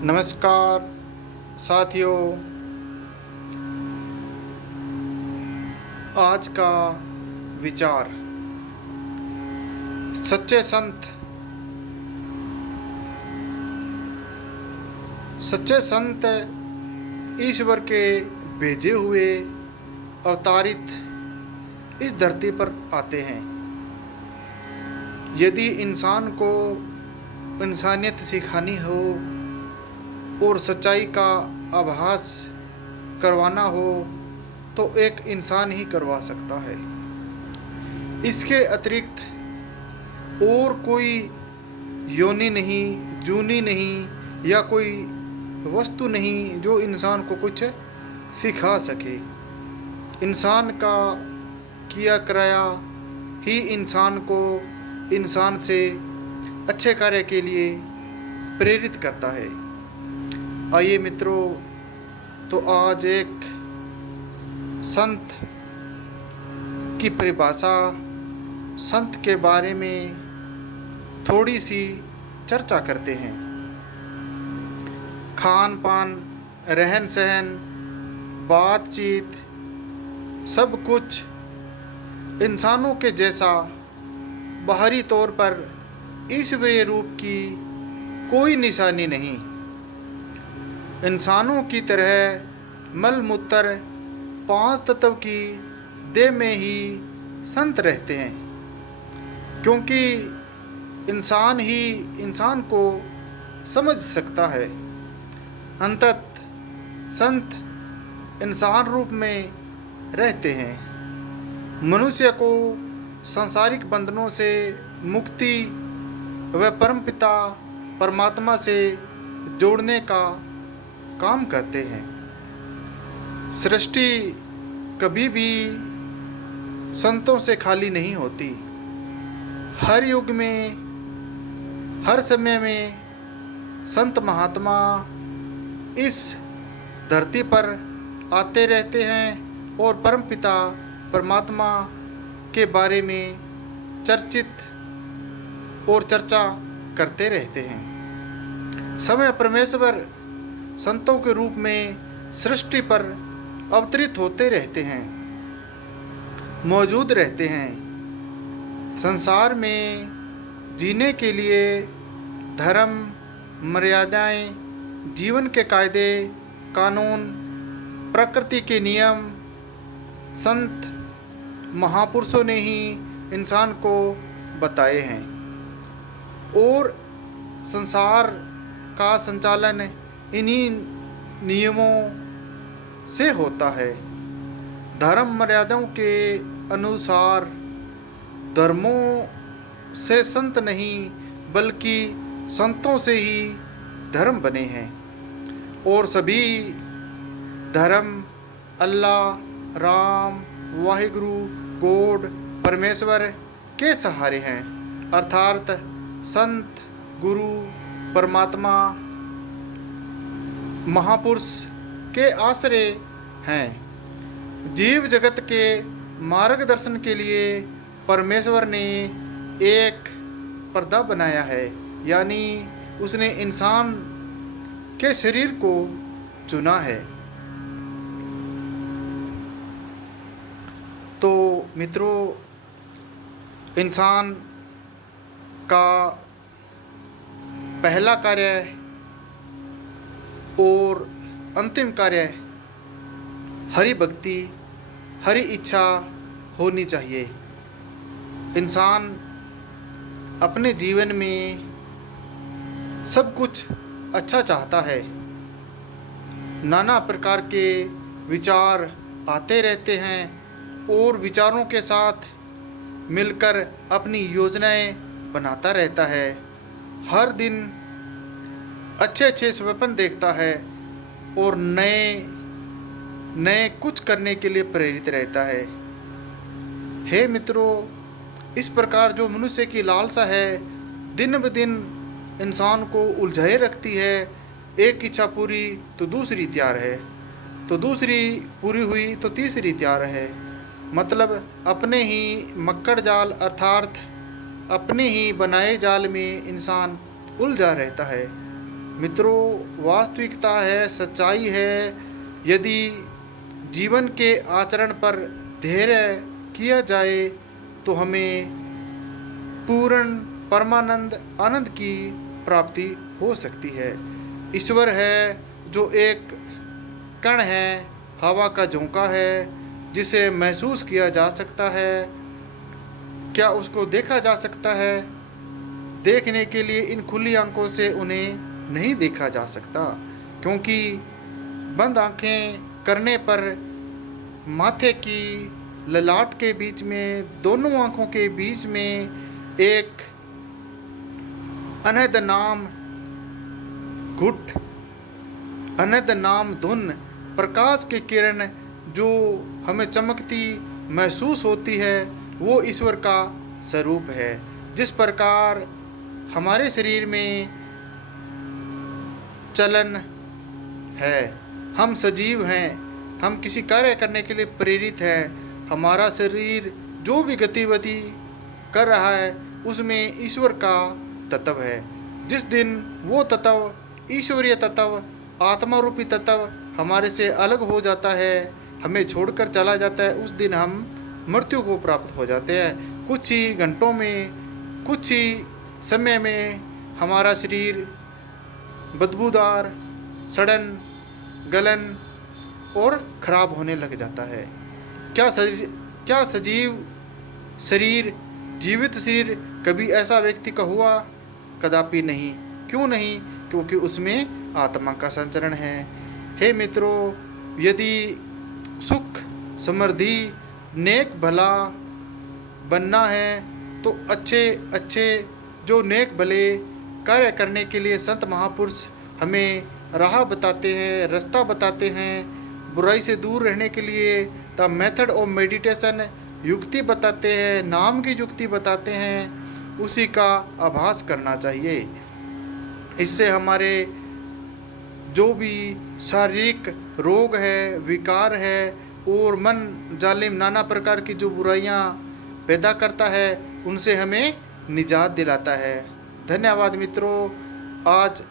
नमस्कार साथियों। आज का विचार, सच्चे संत ईश्वर के भेजे हुए अवतारित इस धरती पर आते हैं। यदि इंसान को इंसानियत सिखानी हो और सच्चाई का आभास करवाना हो तो एक इंसान ही करवा सकता है। इसके अतिरिक्त और कोई योनि नहीं, जूनी नहीं या कोई वस्तु नहीं जो इंसान को कुछ सिखा सके। इंसान का किया कराया ही इंसान को इंसान से अच्छे कार्य के लिए प्रेरित करता है। आइए मित्रों, तो आज एक संत की परिभाषा, संत के बारे में थोड़ी सी चर्चा करते हैं। खान पान, रहन सहन, बातचीत, सब कुछ इंसानों के जैसा बाहरी तौर पर ईश्वरीय रूप की कोई निशानी नहीं। इंसानों की तरह मल मूत्र 5 तत्व की देह में ही संत रहते हैं, क्योंकि इंसान ही इंसान को समझ सकता है। अंतत संत इंसान रूप में रहते हैं। मनुष्य को सांसारिक बंधनों से मुक्ति व परमपिता परमात्मा से जोड़ने का काम करते हैं। सृष्टि कभी भी संतों से खाली नहीं होती। हर युग में, हर समय में संत महात्मा इस धरती पर आते रहते हैं और परमपिता परमात्मा के बारे में चर्चित और चर्चा करते रहते हैं। समय परमेश्वर संतों के रूप में सृष्टि पर अवतरित होते रहते हैं, मौजूद रहते हैं। संसार में जीने के लिए धर्म, मर्यादाएं, जीवन के कायदे कानून, प्रकृति के नियम संत महापुरुषों ने ही इंसान को बताए हैं। और संसार का संचालन इन्हीं नियमों से होता है। धर्म मर्यादाओं के अनुसार धर्मों से संत नहीं बल्कि संतों से ही धर्म बने हैं। और सभी धर्म अल्लाह, राम, वाहिगुरु, गॉड, परमेश्वर के सहारे हैं, अर्थात संत, गुरु, परमात्मा, महापुरुष के आश्रय हैं। जीव जगत के मार्गदर्शन के लिए परमेश्वर ने एक पर्दा बनाया है, यानी उसने इंसान के शरीर को चुना है। तो मित्रों, इंसान का पहला कार्य और अंतिम कार्य हरि भक्ति, हरि इच्छा होनी चाहिए। इंसान अपने जीवन में सब कुछ अच्छा चाहता है। नाना प्रकार के विचार आते रहते हैं और विचारों के साथ मिलकर अपनी योजनाएं बनाता रहता है। हर दिन अच्छे अच्छे स्वप्न देखता है और नए नए कुछ करने के लिए प्रेरित रहता है। हे मित्रों, इस प्रकार जो मनुष्य की लालसा है दिन ब दिन इंसान को उलझाए रखती है। एक इच्छा पूरी तो दूसरी तैयार है, तो दूसरी पूरी हुई तो तीसरी तैयार है। मतलब अपने ही मक्कड़ जाल अर्थात अपने ही बनाए जाल में इंसान उलझा रहता है। मित्रों, वास्तविकता है, सच्चाई है, यदि जीवन के आचरण पर धैर्य किया जाए तो हमें पूर्ण परमानंद आनंद की प्राप्ति हो सकती है। ईश्वर है जो एक कण है, हवा का झोंका है, जिसे महसूस किया जा सकता है। क्या उसको देखा जा सकता है? देखने के लिए इन खुली आंखों से उन्हें नहीं देखा जा सकता, क्योंकि बंद आंखें करने पर माथे की ललाट के बीच में, दोनों आंखों के बीच में एक अनहद नाम घुट, अनहद नाम धुन, प्रकाश की किरण जो हमें चमकती महसूस होती है, वो ईश्वर का स्वरूप है। जिस प्रकार हमारे शरीर में चलन है, हम सजीव हैं, हम किसी कार्य करने के लिए प्रेरित हैं, हमारा शरीर जो भी गतिविधि कर रहा है उसमें ईश्वर का तत्व है। जिस दिन वो तत्व, ईश्वरीय तत्व, आत्मा रूपी तत्व हमारे से अलग हो जाता है, हमें छोड़कर चला जाता है, उस दिन हम मृत्यु को प्राप्त हो जाते हैं। कुछ ही घंटों में, कुछ ही समय में हमारा शरीर बदबूदार, सड़न, गलन और खराब होने लग जाता है। क्या सजीव शरीर, जीवित शरीर कभी ऐसा व्यक्ति का हुआ? कदापि नहीं। क्यों नहीं? क्योंकि उसमें आत्मा का संचरण है। हे मित्रों, यदि सुख, समृद्धि, नेक भला बनना है तो अच्छे जो नेक भले कार्य करने के लिए संत महापुरुष हमें राह बताते हैं, रास्ता बताते हैं। बुराई से दूर रहने के लिए द मेथड ऑफ मेडिटेशन युक्ति बताते हैं, नाम की युक्ति बताते हैं, उसी का आभास करना चाहिए। इससे हमारे जो भी शारीरिक रोग है, विकार है और मन जालिम नाना प्रकार की जो बुराइयां पैदा करता है, उनसे हमें निजात दिलाता है। धन्यवाद मित्रों। आज